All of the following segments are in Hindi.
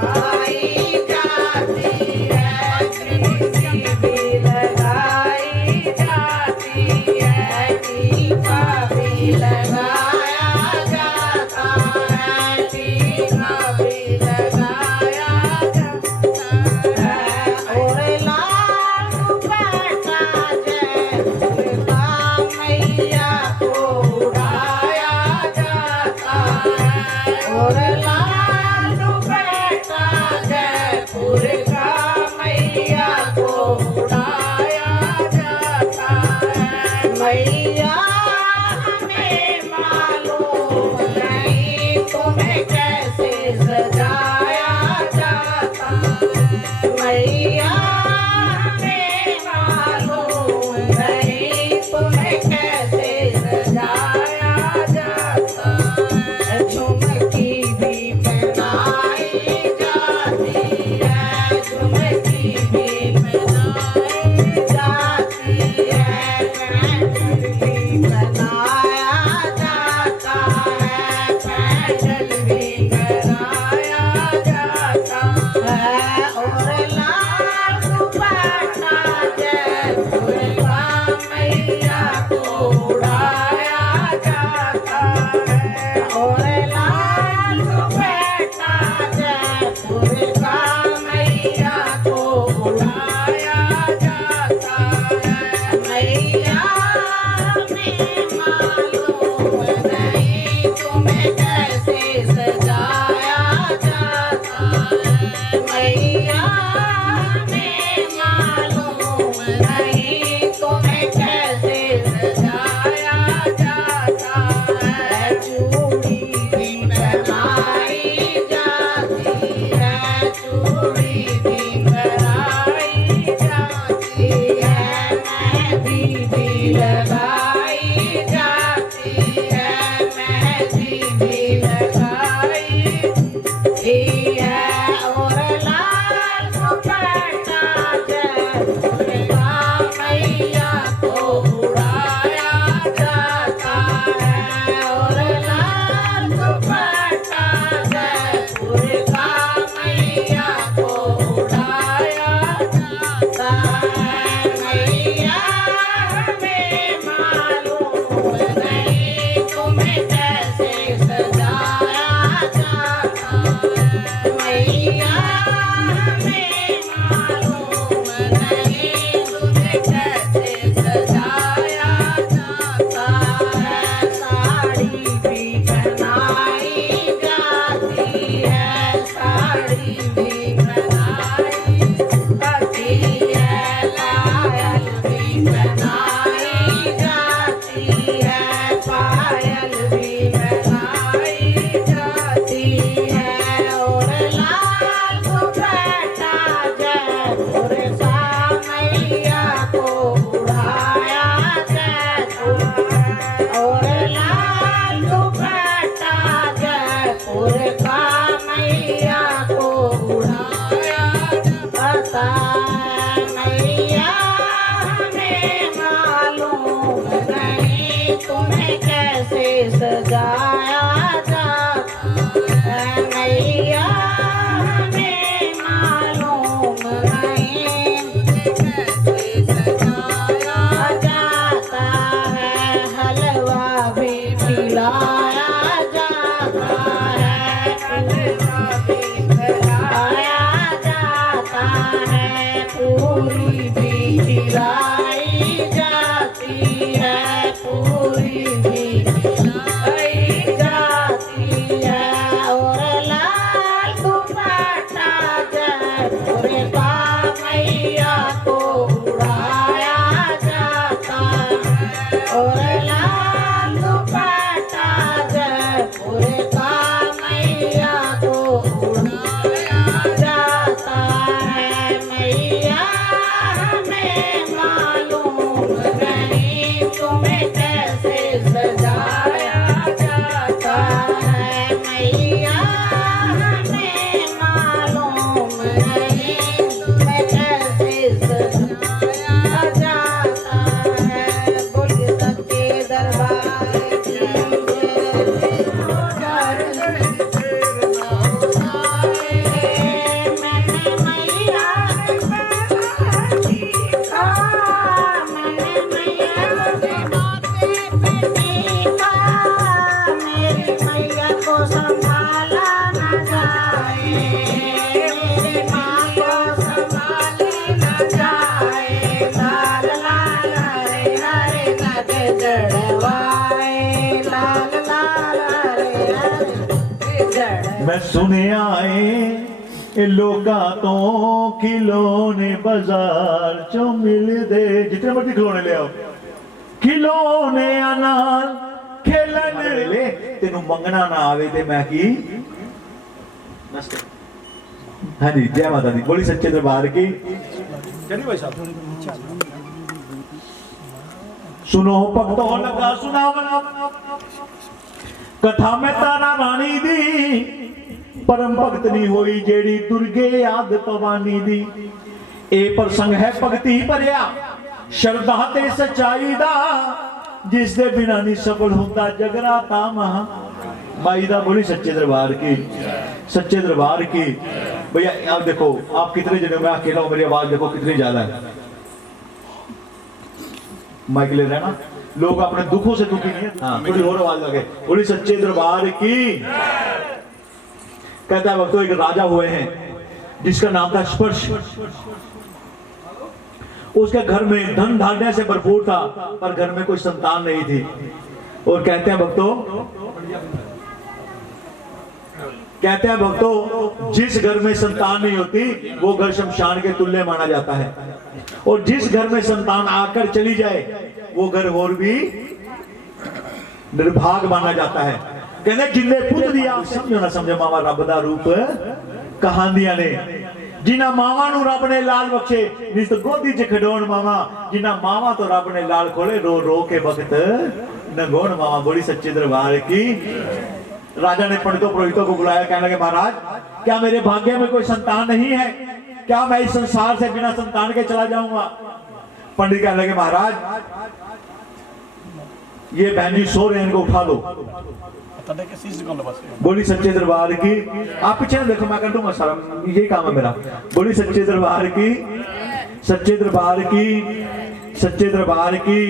आई सुने आए लोगा तो खिलौने बाजार चो मिलदे, जितने मर्जी खिलौने ले आओ, खिलौने नाल खेलन ले, तेनू मंगना ना आवे ते मैं की नस्ते। हाँ जी, जय माता दी, बोली सच्चे दरबार की। चलिए भाई साहब, सुनो भक्तों लगा सुनावन कथा में तारा रानी दी, परम भगतनी होई जेड़ी दुर्गे आद भवानी दी। ए प्रसंग है भगती भरिया शरदा ते सच्चाई दा, जिस दे बिना नहीं सफल होता जगराता महा माई दा। बोली सच्चे दरबार की, सच्चे दरबार की। भैया आप देखो, आप कितने जने, मैं अकेला हूं, मेरी आवाज देखो कितनी ज्यादा है। माइक ले रहे ना लोग, अपने दुखों से दुखी नहीं है। हाँ, थोड़ी और आवाज लगे। बोली सच्चे दरबार की। कहता है वक्तों, एक राजा हुए हैं जिसका नाम था स्पर्श। उसके घर में धन धान्य से भरपूर था, पर घर में कोई संतान नहीं थी। और कहते हैं भक्तों, जिस घर में संतान नहीं होती वो घर शमशान के तुल्य माना जाता है, और जिस घर में संतान आकर चली जाए वो घर और भी निर्भाग माना जाता है। कहने जिन्हें पुत दिया, समझो ना समझो मामा रब दा रूप कहानियां ने, जिन्ना मावा नू रब ने लाल बख्शे निस गोदी च खडोण मामा, जिन्ना मावा तो रब ने लाल खोले रो रो के वक्त नंगोण मामा। बोली सच्चे दरबार की। राजा ने पंडितों पुरोहितों को बुलाया, कहने लगे महाराज क्या मेरे भाग्य में कोई संतान नहीं है, क्या मैं इस संसार से बिना संतान के चला जाऊंगा। पंडित कहने लगे महाराज ये बहन जी सो रहे हैं, इनको उठा लो। बोली सच्चे दरबार की। आप पीछे देखो, मैं कर दूंगा सारा, यही काम है मेरा। बोली सच्चे दरबार की, सच्चे दरबार की, सच्चे दरबार की।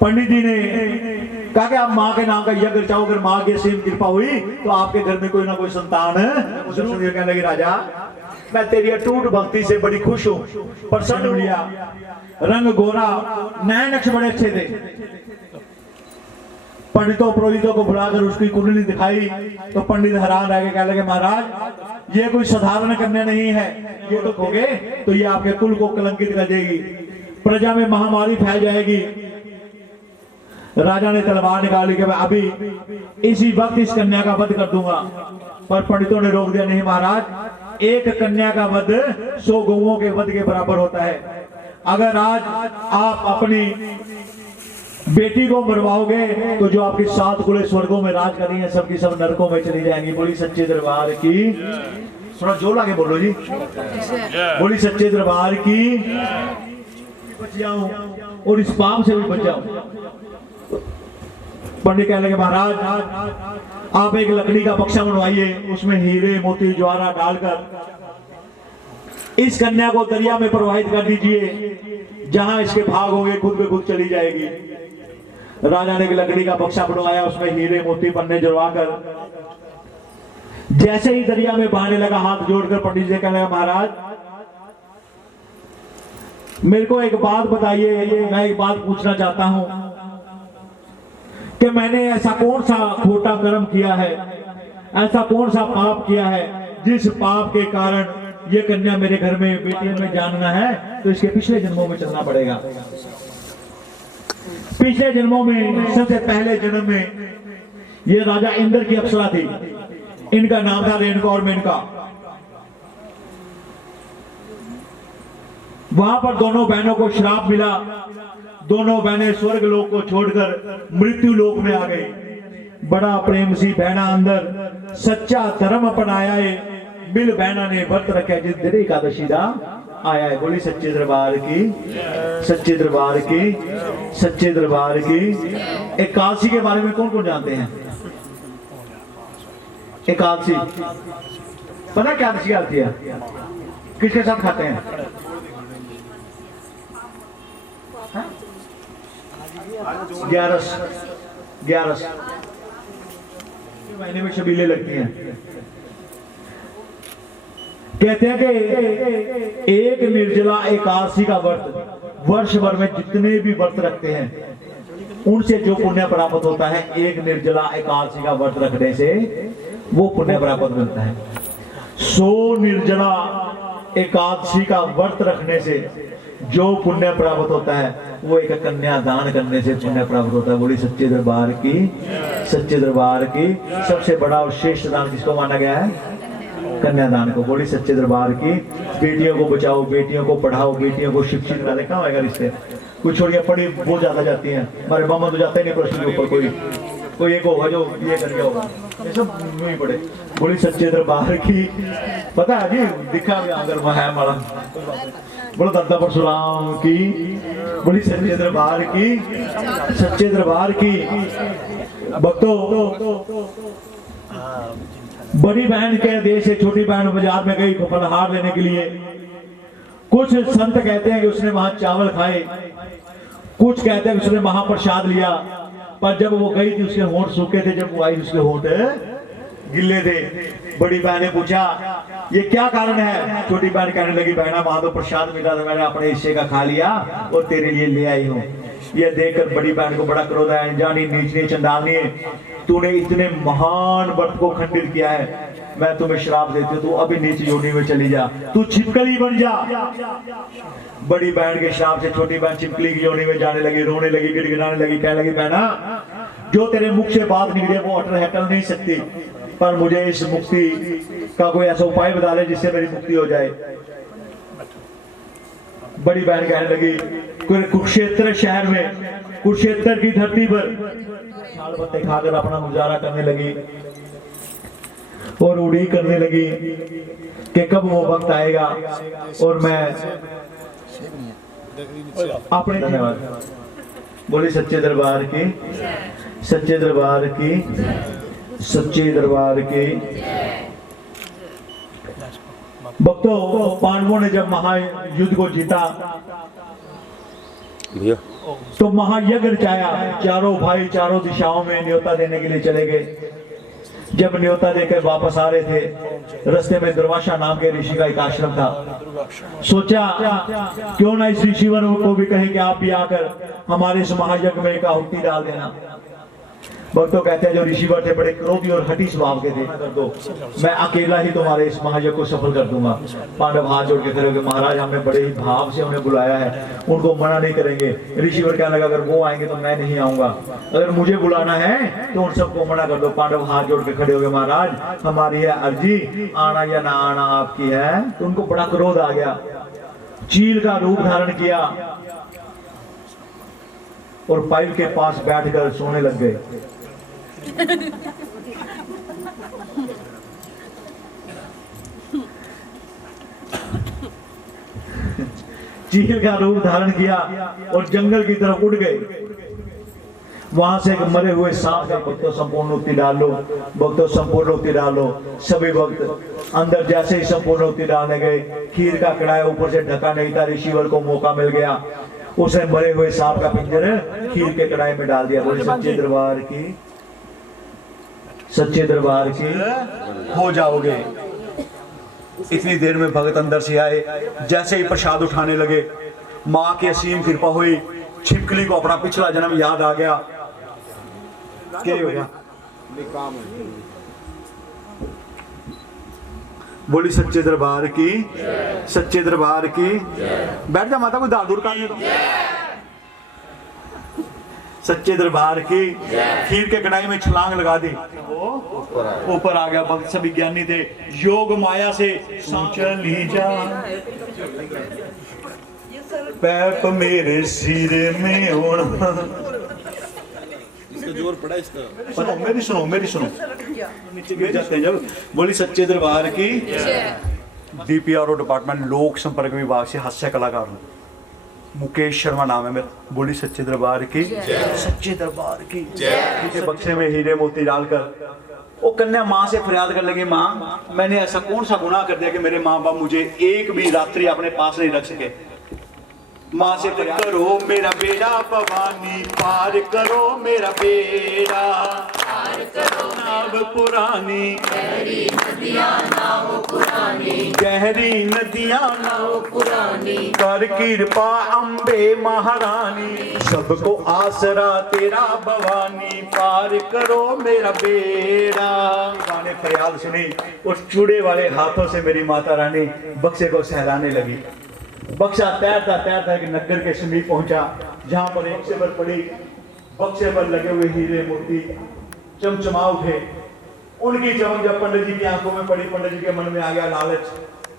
पंडित जी ने कहा कि आप माँ के नाम का यज्ञ चाहो, अगर माँ की असीम कृपा हुई तो आपके घर में कोई ना कोई संतान जरूर। कहने लगी राजा मैं तेरी अटूट भक्ति से बड़ी खुश हूँ, प्रसन्न हुआ। रंग गोरा, नैन नक्श बड़े अच्छे थे। पंडितों पुरोहितों को बुलाकर उसकी कुंडली दिखाई तो पंडित हैरान रह गए, कहने लगे महाराज ये कोई साधारण कन्या नहीं है, ये तो खोगे तो ये आपके कुल को कलंकित कर देगी, प्रजा में महामारी फैल जाएगी। राजा ने तलवार निकाली कि मैं अभी इसी वक्त इस कन्या का वध कर दूंगा, पर पंडितों ने रोक दिया, नहीं महाराज एक कन्या का वध 100 गौओं के वध के बराबर होता है। अगर आज आप अपनी बेटी को मरवाओगे तो जो आपकी 7 कुले स्वर्गों में राज कर रही है सबकी सब नरकों में चली जाएंगी। बोली सच्चे दरबार की। थोड़ा जोर लाके बोलो जी। बोली सच्चे दरबार की। बच जाऊं और इस पाप से भी बच जाऊं। पंडित कहने लगे महाराज आप एक लकड़ी का बक्सा बनवाइए, उसमें हीरे मोती ज्वारा डालकर इस कन्या को दरिया में प्रवाहित कर दीजिए, जहां इसके भाग होंगे खुद पे खुद चली जाएगी। राजा ने एक लकड़ी का बक्सा बनवाया, उसमें हीरे मोती पन्ने जुड़वाकर जैसे ही दरिया में बहाने लगा, हाथ जोड़कर पंडित जी कहने लगा महाराज मेरे को एक बात बताइए, मैं एक बात पूछना चाहता हूं कि मैंने ऐसा कौन सा खोटा कर्म किया है, ऐसा कौन सा पाप किया है जिस पाप के कारण ये कन्या मेरे घर में बेटियों में जानना है तो इसके पिछले जन्मों में चलना पड़ेगा। पिछले जन्मों में सबसे पहले जन्म में ये राजा इंद्र की अप्सरा थी, इनका नाम था रेणुका और मेनका। वहां पर दोनों बहनों को श्राप मिला, दोनों बहनें स्वर्ग लोक को छोड़कर मृत्यु लोक में आ गई। बड़ा प्रेम सी बहना अंदर सच्चा धर्म अपनाया है, बिल बहना ने व्रत रखा जिस दिन एकादशी दा आया है। बोली सच्चे दरबार की, सच्चे दरबार की, सच्चे दरबार की। एकादशी के बारे में कौन कौन जानते हैं? एकादशी पता क्या एकादशी आती है, किसके साथ खाते हैं? ग्यारस महीने में शबीले लगती हैं। कहते हैं कि एक निर्जला एकादशी का व्रत वर्ष भर में जितने भी व्रत रखते हैं उनसे जो पुण्य प्राप्त होता है, एक निर्जला एकादशी का व्रत रखने से वो पुण्य प्राप्त मिलता है। 100 निर्जला एकादशी का व्रत रखने से जो पुण्य प्राप्त होता है वो एक कन्या दान करने से पुण्य प्राप्त होता है। बोली सच्चे दरबार की, सच्चे दरबार की। सबसे बड़ा और श्रेष्ठ दान किसको माना गया है? कन्यादान को। बोली सच्चे दरबार की। बेटियों को बचाओ, बेटियों को पढ़ाओ, बेटियों को शिक्षित करें। कहाँ आएगा रिश्ते? कुछ छोड़िए, पढ़ी बहुत ज्यादा जाती हैं, हमारे मामा तो जाते नहीं प्रश्न के ऊपर। कोई एक होगा जो ये कर गया होगा, ये सब नहीं पढ़े। बोली सच्चे दरबार की। पता है जी, दिखा अगर है माला। बोलो दादा परशुराम की। बोली सच्चे दरबार की, सच्चे दरबार की। भक्तों, बड़ी बहन के देश से छोटी बहन बाजार में गई फलहार लेने के लिए। कुछ संत कहते हैं कि उसने वहां चावल खाए, कुछ कहते हैं कि उसने महाप्रसाद लिया, पर जब वो गई थी उसके होंठ सूखे थे, जब वो आई उसके होंठ गिल्ले थे। बड़ी बहन ने पूछा ये क्या कारण है? छोटी बहन कहने लगी बहना वहां तो प्रसाद मिला था, मैंने अपने हिस्से का खा लिया और तेरे लिए ले आई हूँ। यह देखकर बड़ी बहन को बड़ा क्रोध आया। अनजानी नीचनी चंडालनी, तूने इतने महान व्रत को खंडित किया है, मैं तुम्हें श्राप देती हूँ, तू अभी नीच योनि में चली जा, तू छिपकली बन जा। बड़ी बहन के श्राप से छोटी बहन छिपकली की योनि में जाने लगी, रोने लगी, गिड़गिड़ाने लगी, कहने लगी बहना जो तेरे मुख से बात निकले वो अटल हटल नहीं सकती, पर मुझे इस मुक्ति का कोई ऐसा उपाय बता ले जिससे मेरी मुक्ति हो जाए। बड़ी बहन कहने लगी कुरुक्षेत्र शहर में, कुरुक्षेत्र की धरती पर छाल पत्ते खाकर अपना गुजारा करने लगी और उड़ी करने लगी कि कब वो वक्त आएगा और मैं अपने। धन्यवाद। बोली सच्चे दरबार की, सच्चे दरबार की, सच्चे दरबार की। भक्तों, पांडवों ने जब महायुद्ध को जीता तो महायज्ञ रचाया। चारों भाई चारों दिशाओं में न्योता देने के लिए चले गए। जब न्योता देकर वापस आ रहे थे, रास्ते में दुर्वासा नाम के ऋषि का एक आश्रम था। सोचा क्यों ना इस ऋषिवर को भी कहें कि आप भी आकर हमारे इस महायज्ञ में एक आहुति डाल देना। भक्तों कहते हैं जो ऋषिवर थे बड़े क्रोधी और हठी स्वभाव के थे। कर दो, मैं अकेला ही तुम्हारे इस महायज्ञ को सफल कर दूंगा। पांडव हाथ जोड़ के खड़े हो गए, महाराज हमने बड़े ही भाव से उन्हें बुलाया है, उनको मना नहीं करेंगे। ऋषिवर कहने लगा अगर वो आएंगे तो मैं नहीं आऊंगा, अगर मुझे बुलाना है तो उन सबको मना कर दो। पांडव हाथ जोड़ के खड़े हो गए, महाराज हमारी है अर्जी, आना या ना आना आपकी है। तो उनको बड़ा क्रोध आ गया, चील का रूप धारण किया और पाइप के पास बैठकर सोने लग गए। चील का रूप धारण किया और जंगल की तरफ उड़ गए। वहां से एक मरे हुए सांप का भक्तों संपूर्ण उक्ति डाल लो, भक्तों संपूर्ण उक्ति डालो। सभी भक्त अंदर जैसे ही संपूर्ण उक्ति डालने गए, खीर का कढ़ाई ऊपर से ढका नहीं था। ऋषिवर को मौका मिल गया, उसने मरे हुए सांप का पिंजर खीर के कढ़ाई में डाल दिया। बोले सच्चे दरबार की, सच्चे दरबार की। हो जाओगे। इतनी देर में भगत अंदर से आए, जैसे ही प्रसाद उठाने लगे, माँ की असीम कृपा हुई, छिपकली को अपना पिछला जन्म याद आ गया। क्या हो गया? बोली सच्चे दरबार की, सच्चे दरबार की। बैठ जा माता, कोई दार दूर काटने दो। सच्चे दरबार की। खीर के कढ़ाई में छलांग लगा दी, वो ऊपर आ गया। भक्त सभी ज्ञानी थे। योग माया से चली जा, पैप मेरे सिर में ओढ़ा। जोर पड़ा इसका। मेरी सुनो, मेरी सुनो। नीचे गिर जाते हैं जब। बोली सच्चे दरबार की। डीपीआरओ डिपार्टमेंट लोक संपर्क विभाग से हास्य कलाकार हूँ, मुकेश शर्मा नाम है मेरा। बोली सच्चे दरबार की, सच्चे दरबार की। नीचे बक्से में हीरे मोती डालकर वो कन्या माँ से फरियाद कर लगी, माँ मैंने ऐसा कौन सा गुनाह कर दिया कि मेरे माँ बाप मुझे एक भी रात्रि अपने पास नहीं रख सके। माँ से करो मेरा बेड़ा भवानी, पार करो मेरा बेड़ा, पार करो नाव पुरानी, नाव पुरानी। गहरी नदियां नाव पुरानी, कर कृपा अम्बे महारानी, सबको आसरा तेरा भवानी, पार करो मेरा बेड़ा। गाने फरियाद सुनी और चूड़े वाले हाथों से मेरी माता रानी बक्से को सहलाने लगी। बक्सा तैरता तैरता एक नगर के समीप पहुंचा, जहां पर एक सेवर पड़ी, बक्से पर लगे हुए हीरे मोती चमचमा उठे। उनकी चमक जब पंडित जी की आंखों में पड़ी, पंडित जी के मन में आ गया लालच,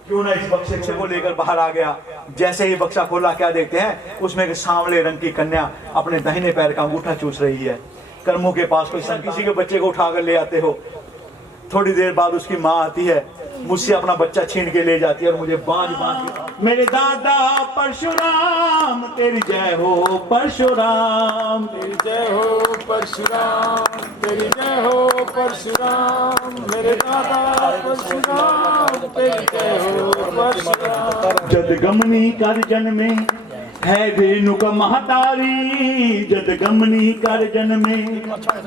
क्यों ना इस बक्से को लेकर बाहर आ गया। जैसे ही बक्सा खोला, क्या देखते हैं, उसमें एक सांवले रंग की कन्या अपने दाहिने पैर का अंगूठा चूस रही है। कर्मों के पास कोई किसी के बच्चे को उठाकर ले आते हो, थोड़ी देर बाद उसकी माँ आती है, मुझसे अपना बच्चा छीन के ले जाती है और मुझे बांध के, मेरे दादा परशुराम तेरी जय हो, परशुराम तेरी जय हो परशुराम, तेरी जय हो परशुराम, मेरे दादा परशुराम, तेरी जय हो परशुराम। जदगमनी कर जन्मे है रेणुका महतारी, जदगमनी कर जन्मे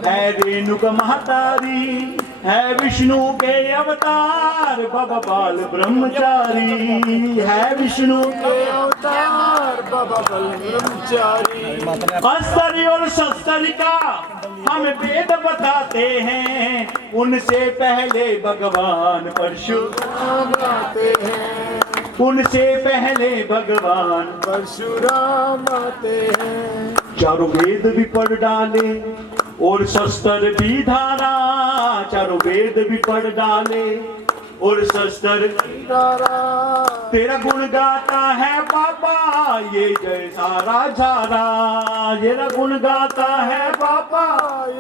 है रेणुका महतारी, है विष्णु के अवतार बाबा बाल ब्रह्मचारी, है विष्णु के अवतार बाबा बल ब्रह्मचारी। अस्तर और शस्त्र का हम वेद बताते हैं, उनसे पहले भगवान परशुराम आते हैं, उनसे पहले भगवान परशुराम आते हैं। चारों वेद भी पढ़ डाले और शस्त्र भी धारा, चारों वेद भी पढ़ डाले और शस्त्र तारा तेरा गुण गाता है बाबा ये जय सारा झारा, तेरा गुण गाता है बाबा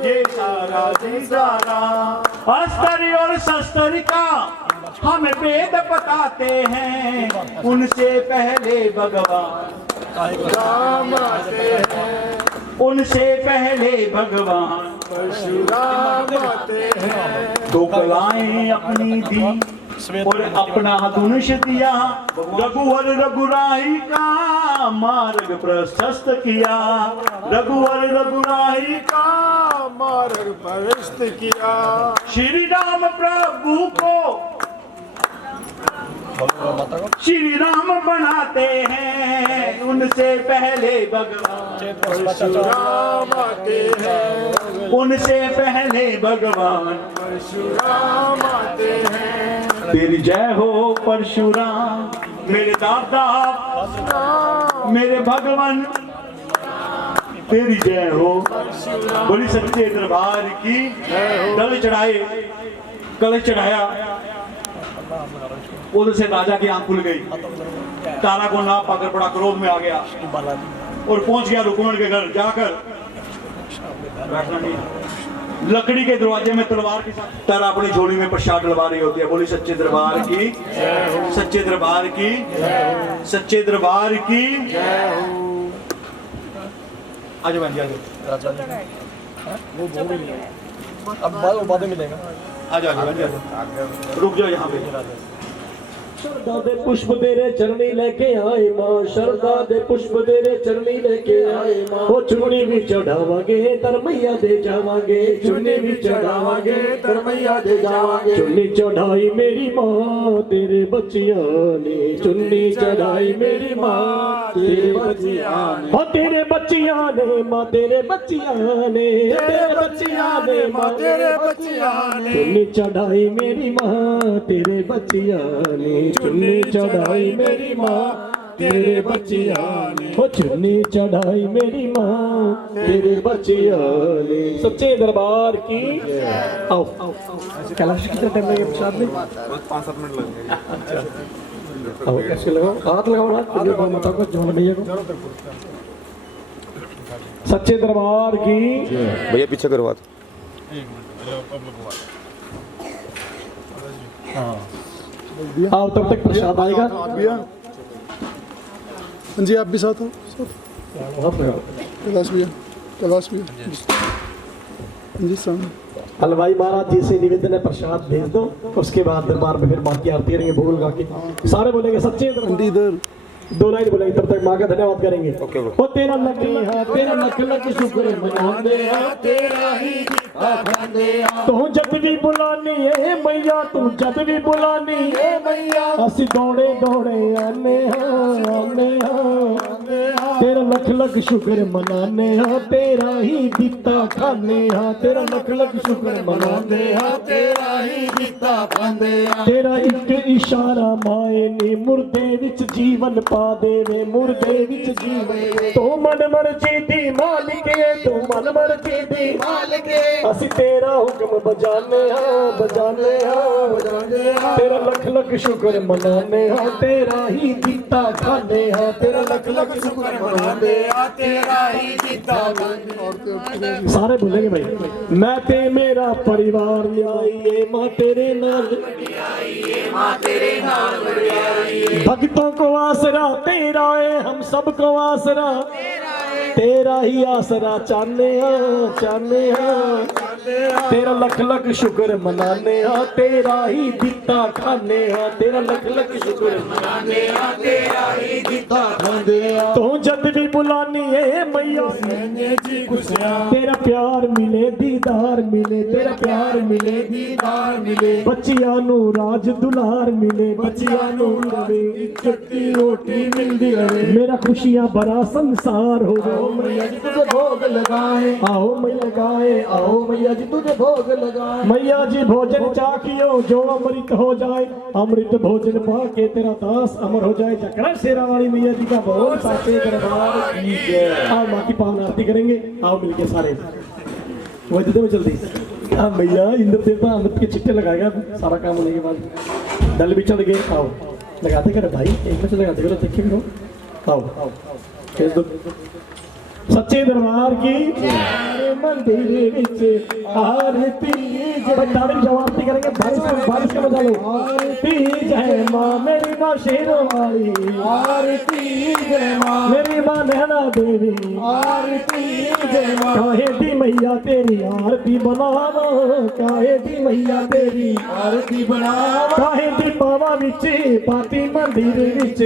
ये सारा जिजारा। अस्त्र और शस्त्र का हम वेद बताते हैं, उनसे पहले भगवान राम आते हैं, उनसे पहले भगवान परशुराम आते हैं। दो कलाएं अपनी दी और अपना धनुष दिया, रघुवर रघुराई का मार्ग प्रशस्त किया, रघुवर रघुराई का मार्ग प्रशस्त किया। श्री राम प्रभु को श्री राम बनाते हैं, उनसे पहले भगवान परशुराम आते हैं, उनसे पहले भगवान परशुराम आते हैं। तेरी जय हो परशुराम मेरे दादा मेरे भगवान, तेरी जय हो। बोली सच्चे दरबार की कल चढ़ाए, कल चढ़ाया, उधर से राजा की आंख खुल गई, तारा को ना पाकर बड़ा क्रोध में आ गया और पहुंच गया रुक्मणी के घर। जाकर बैठना नहीं, लकड़ी के दरवाजे में तलवार के साथ तारा अपनी झोली में प्रसाद डलवा रही होती है। बोली सच्चे दरबार की, सच्चे दरबार की, सच्चे दरबार की। आज बन गया अब बाद में मिलेगा। आज रुक जाओ यहाँ पे। शरदा दे पुष्प तेरे चरणी लेके आए माँ, शरदा दे पुष्प तेरे चरणी लेके आए माँ। वो चुन्नी भी चढ़ावांगे तरमैया दे जावांगे, चुन्नी भी चढ़ावांगे तरमैया दे जावांगे। चुन्नी चढ़ाई मेरी माँ तेरे बच्चियां ने, चुन्नी चढ़ाई मेरी माँ तेरे बच्चियां ने, ओ तेरे बच्चियां ने माँ तेरे बच्चियां ने, तेरे बच्चियां ने माँ तेरे बच्चियां ने। चुन्नी चढ़ाई मेरी माँ तेरे बच्चियां ने, चुन्नी चढ़ाई मेरी माँ तेरे बच्चियां ने, हो चुन्नी चढ़ाई मेरी माँ तेरे बच्चियां ने। सच्चे दरबार की। आओ कैलाश कितना टाइम लगेगा प्रसाद में? 5-7 मिनट लगेंगे। आओ कैसे लगाओ, हाथ लगाओ, हाथ बताओ जवान भैया को। सच्चे दरबार की। भैया पीछे करो बात। आओ तब तक प्रसाद आएगा। जी आप भी साथ हो, कैलाश भैया, कैलाश भैया जी सामने। हलवाई महाराज जी से निवेदन है प्रसाद भेज दो, उसके बाद दरबार में फिर माँ की आरती करेंगे भोग लगा के। सारे बोलेंगे सच्चे इधर 2 लाइन बोलेंगे, तब तक माँ का धन्यवाद करेंगे। ओके। ओ तेरा लख शुक्र मनाते हैं, तेरा ही ਦਿੱਤਾ ਖਾਂਦੇ ਆ ਤੂੰ ਜਦ ਵੀ ਬੁਲਾਨੀ ਏ ਮਈਆ ਤੂੰ ਜਦ ਵੀ ਬੁਲਾਨੀ ਏ ਮਈਆ ਅਸੀਂ ਦੌੜੇ ਦੌੜੇ ਆਨੇ ਹਾਂ ਤੇਰਾ ਲੱਖ ਲੱਖ ਸ਼ੁਕਰ ਮਨਾਨੇ ਹਾਂ ਤੇਰਾ ਹੀ ਦਿੱਤਾ ਖਾਨੇ ਹਾਂ ਤੇਰਾ ਲੱਖ ਲੱਖ ਸ਼ੁਕਰ ਮਨਾਉਂਦੇ ਹਾਂ ਤੇਰਾ ਹੀ ਦਿੱਤਾ ਖਾਂਦੇ ਆ ਤੇਰਾ ਇੱਕ ਇਸ਼ਾਰਾ ਮਾਏ ਨੀ ਮੁਰਦੇ ਵਿੱਚ ਜੀਵਨ ਪਾ ਦੇਵੇ ਮੁਰਦੇ ਵਿੱਚ ਜੀਵਨ ਤੂੰ ਮਨ ਮਰਜ਼ੀ ਦੀ ਮਾਲਿਕ ਏ ਤੂੰ ਮਨ ਮਰਜ਼ੀ ਦੀ ਮਾਲਕ ਏ ਅਸੀਂ ਤੇਰਾ ਹੁਕਮ ਬਜਾਨੇ ਹਾਂ ਤੇਰਾ ਲੱਖ ਲੱਖ ਸ਼ੁਕਰ ਮਨਾਨੇ ਹਾਂ ਤੇਰਾ ਹੀ ਦਿੱਤਾ ਖਾਨੇ ਹਾਂ ਤੇਰਾ ਲੱਖ ਲੱਖ ਸ਼ੁਕਰ ਮਨਾਉਂਦੇ ਆ ਤੇਰਾ ਹੀ ਦਿੱਤਾ ਖਾਂਦੇ ਸਾਰੇ ਬੋਲੇਗੇ ਭਾਈ ਮੈਂ ਤੇ ਮੇਰਾ ਪਰਿਵਾਰ ਆਈਏ ਮਾਂ ਤੇਰੇ ਨਾਲ भक्तों को आसरा तेरा है हम सबको आसरा तेरा ही आसरा चाहने तेरा लख लख शुक्र मनाने तेरा ही दिता खाने तेरा लख लख शुक्र मनाने ਤੇਰਾ ਹੀ ਦਿੱਤਾ ਖਾਂਦੇ ਆ तू जद भी बुलानी है मैया ਜੀ ਖੁਸ਼ੀਆਂ तेरा प्यार मिले दीदार मिले तेरा प्यार मिले ਦੀਦਾਰ ਮਿਲੇ ਬੱਚਿਆਂ ਨੂੰ ਰਾਜ ਦੁਲਾਰ ਮਿਲੇ ਬੱਚਿਆਂ ਨੂੰ ਰਵੇ ਇੱਜ਼ਤ ਦੀ ਰੋਟੀ ਮਿਲਦੀ ਰਹੇ मेरा खुशियां भरा संसार हो आओ मैया जी तुझे भोग लगाए आओ मैया लगाए आओ मैया जी तुझे भोग लगाए मैया जी भोजन चाखियो जो अमृत हो जाए अमृत भोजन पाके तेरा दास अमर हो जाए चक्रा शेरा वाली मैया जी का बोल साचे दरबार की जय आओ माँ की पावन आरती करेंगे आओ मिलके सारे वो दे दो जल्दी हाँ भैया इंद्र देवता अमृत के छिट्टे लगाएगा सारा काम होने के बाद दल भी चढ़ गए आओ लगाते कर भाई एक में से लगाते करो देखिए करो आओ भेज दो सच्चे दरबार की मंदिर विच आरती ताड़ी जब आरती करेंगे बारिश का मजा लो आरती जय माँ मेरी माँ शेरों वाली आरती जय माँ मेरी माँ नैना देवी आरती जय माँ काहे दी मैया तेरी आरती बनावा काहे दी मैया तेरी आरती बनावा काहे दी पावा विच पाती मंदिर विच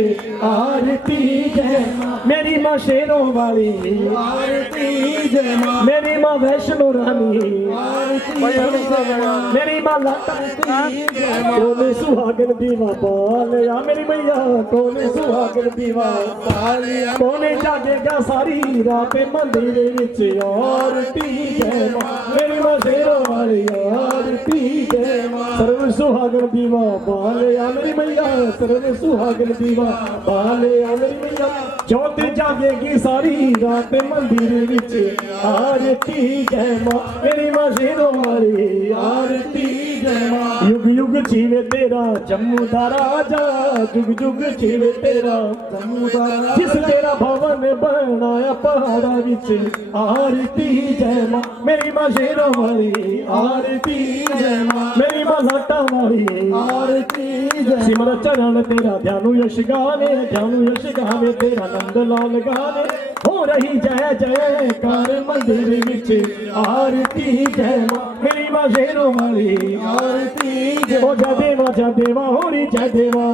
आरती जय माँ मेरी माँ शेरों वाली आरती जय माँ मेरी माँ वैष्णो रानी आरती जय माँ मेरी माँ लाटा कोने सुहागन दीवा पालिया मेरी मैया कोने सुहागन दीवा पालिया कोने जागेगा सारी रात मंदिर विच आरती जय माँ मेरी माँ शेरों वाली आरती जय माँ सर्व सुहागन दीवा पालिया मेरी मैया सर्व सुहागन दीवा पालिया मेरी मैया ज्योत जागेगी सारी रात मंदिर विच आरती जय माँ मेरी माँ शेरों वाली आरती जय माँ युग युग जीवे तेरा जम्मू दा राजा जुग जुग जीवे तेरा जम्मू दा राजा जिस तेरा भवन बनाया पहाड़ा विच आरती जय माँ मेरी माँ शेरों वाली आरती जय माँ मेरी माँ लाटा वाली आरती जय सिमर चरण तेरा ध्यानु यश गावे तेरा नंद लाल गावे हो रही जय जयकार मंदिर विच आरती जय माँ मेरी माँ शेरों वाली आरती जय ओ जय देवा हो रही जय देवा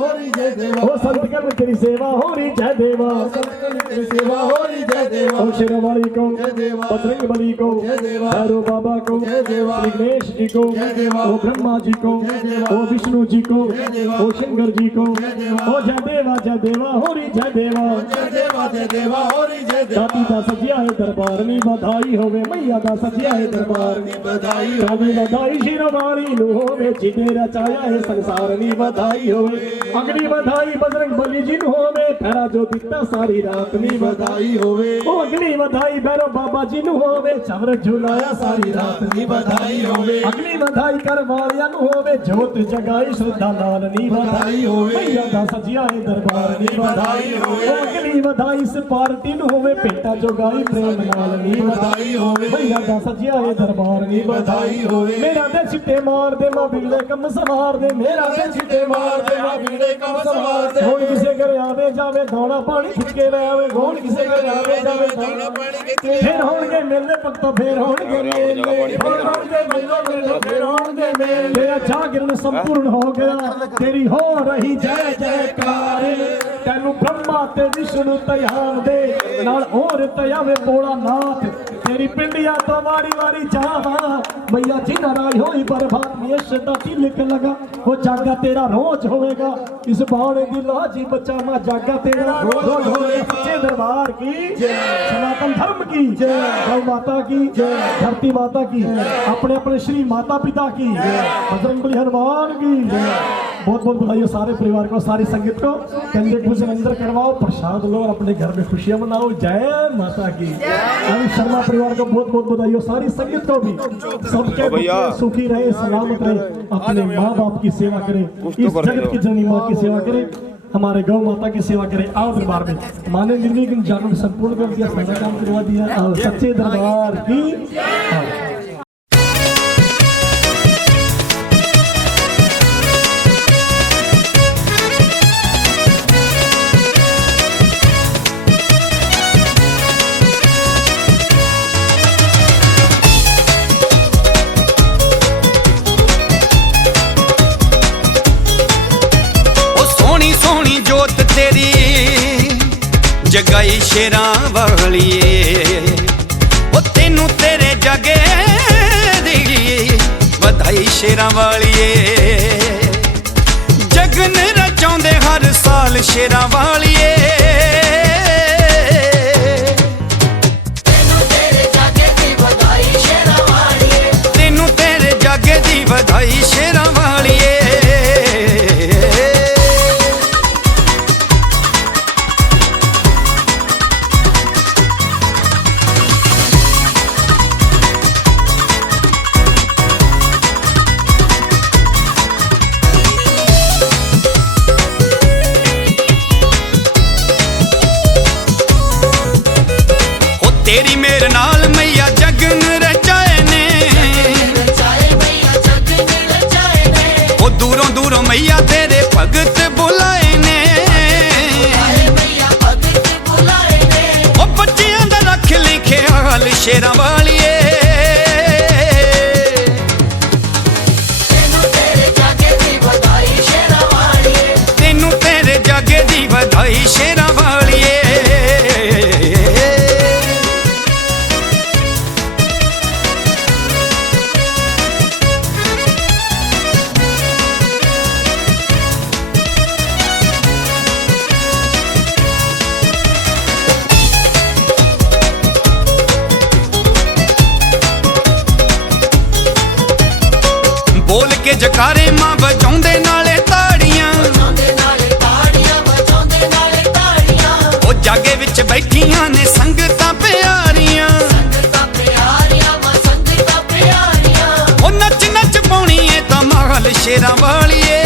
होरी जय देवा ओ संत कर तेरी सेवा हो रही जय देवा सत्संग सेवा होरी जय देवा ओ शेरों वाली को जय देवा बजरंग बली को जय देवा भैरव बाबा को जय देवा श्री गणेश जी को जय देवा ओ ब्रह्मा जी को जय देवा ओ विष्णु जी को जय देवा ओ शंकर जी को जय देवा ओ जय देवा हो रही जय देवा जय देवा होरी जय देवा दाती दा सजिया है दरबार नी बधाई होवे मैया दा सजिया है दरबार नी बधाई काली बधाई शिरोवाली नु होवे जिने रचाया है संसार नी बधाई होवे अग्नि बधाई बजरंग बली जी नु होवे फेरा जो दिता सारी रात नी बधाई होवे ओ अग्नि बधाई भैरव बाबा जी नु होवे चवर झुलाया सारी रात नी बधाई होवे अग्नि बधाई कर वालिया नु होवे जोत जगाई श्रद्धा लाल नी बधाई होवे मैया दा सजिया है दरबार नी बधाई होवे ओ अग्नि बधाई से पार्टी नु होवे पेटा जोगाई प्रेम नाल नी बधाई होवे मैया दा सजिया है दरबार नी बधाई होवे मेरा दे छिट्टे मार दे मां बिगड़े कम सवार दे मेरा दे छिटे मार दे मां बीड़े कम सवार दे कौन किसे घर आवे जावे दाना पानी खिचके रहे कौन किसे घर आवे जावे दाना पानी के फिर होणगे मेले भक्तो फिर होणगे मेले फिर होणगे मेले फिर होणगे मेले तेरा जागरण संपूर्ण हो गया तेरी हो रही जय जयकार ਤੈਨੂੰ ਬ੍ਰਹਮਾ ਤੇ ਵਿਸ਼ਨੂੰ ਧਿਆਨ ਦੇ ਨਾਲ ਹੋਰ ਧਿਆਵੇ ਭੋਲਾ ਨਾਥ ਤੇਰੀ ਪਿੰਡੀਆਂ ਤੋਂ ਵਾਰੀ ਵਾਰੀ ਜਾਵਾਂ ਮਈਆ ਜੀ ਨਾਰਾਜ਼ ਹੋਈ ਬਰਬਾਦ ਮੇਸ਼ ਦਾ ਤਿਲਕ ਲਗਾ ਉਹ ਜਾਗਾ ਤੇਰਾ ਰੋਜ਼ ਹੋਵੇਗਾ ਇਸ ਬਾਣੇ ਦੀ ਲਾਜੀ ਬਚਾਵਾ ਜਾਗਾ ਤੇਰਾ ਰੋਜ਼ ਹੋਵੇ ਸੱਚੇ ਦਰਬਾਰ की सनातन धर्म की गौ माता की धरती माता की अपने अपने श्री माता पिता की बजरंगबली हनुमान की बहुत बहुत बधाई हो सारे परिवार को सारी संगत को कंधे पूजन अंदर करवाओ प्रसाद लो और अपने घर में खुशियां मनाओ जय माता की अभी शर्मा परिवार को बहुत बहुत बधाई हो सारी संगत को भी सबके बच्चे सुखी रहे सलामत रहे अपने माँ बाप की सेवा करें इस जगत की जननी माँ की सेवा करें हमारे गौ माता की सेवा करें आओ दरबार में माने निर्विघ्न जागरण संपूर्ण कर दिया सारा काम करवा दिया आओ सच्चे दरबार की आओ। जगाई शेरां वालिए ओ तेनू तेरे जगे दी बधाई शेरां वालिए जगन रचाउंदे हर साल शेरां वालिए तेनू तेरे जगे दी बधाई शेरां वालिए तेनू तेरे जगे दी बधाई शेरां वालिए तेरी मेरे नाल मैया जगन रचाए ने ओ दूरों दूरों मैया तेरे भगत बुलाए ने ओ बच्चियां दा रख लिखे हाल शेरां वालिए तेनू तेरे जागे दी बधाई शेरां वालिए तेनू तेरे जागे दी बधाई शेरां वालिए बोल के जकारे मां बजाउंदे नाले ताड़ियां ओ जागे विच बैठियां ने संगतां प्यारियां ओ नच नच पाउणी ए तां माल शेरां वालिए